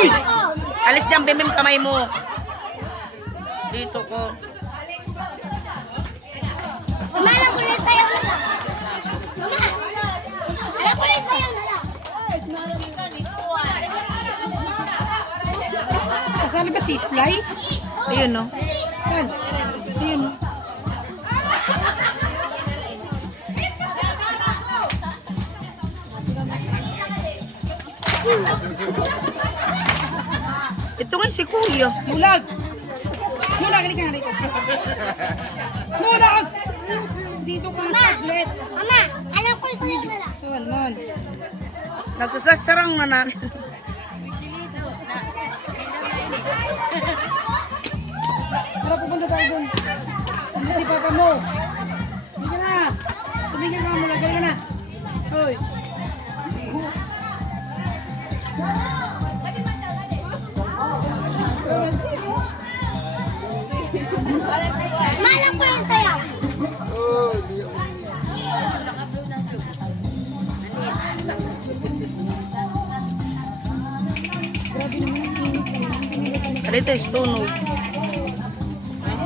Uy! Alis dyan, bimim kamay mo. Dito ko. Mama, alam ko rin sa'yo na lang. Mama, alam ko rin sa'yo na lang. Kasali ba si Sly? Ayun, no? Saan? Ayun, no? Ito nga si Kuya. Mulag! Mulag, halika nga rito. Mulag! Dito ka na saglit. Mama, alam ko rin sa'yo na lang. Saan, man? Nagsasasarang na na. Tara, pupunta tayo dun. Ano si papa mo? Tumigil na! Tumigil ka, Mulag, halika na. Hoy! Mama, alam ko rin sa'yo. Grabe naman ang init naman. Binilip naman. Salita yung stone, no?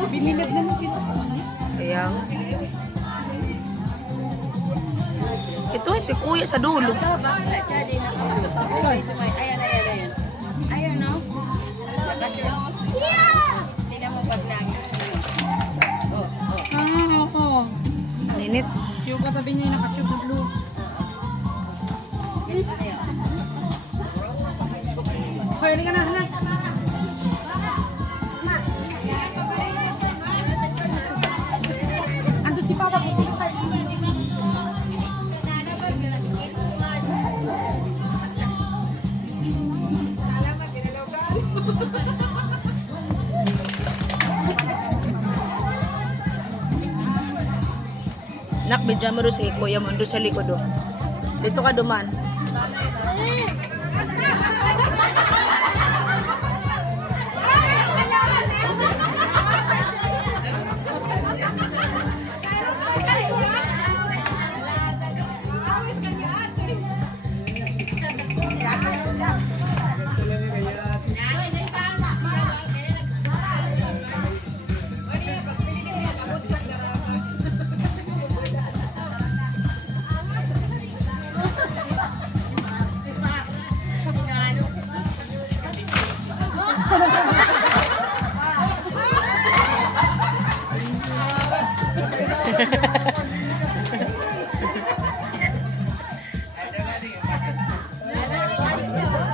Binilip naman sila sa ano. Kaya nga. Ito nga si Kuya sa dulo. Saan? Ah, oo. Ninit. Yung katabi niya yung nakatube na blue. Hoy, halika na, halika. Ando si Papa. Nak, bidyan mo rin si Kuya mo. Doon sa likod, oh. Dito ka duman.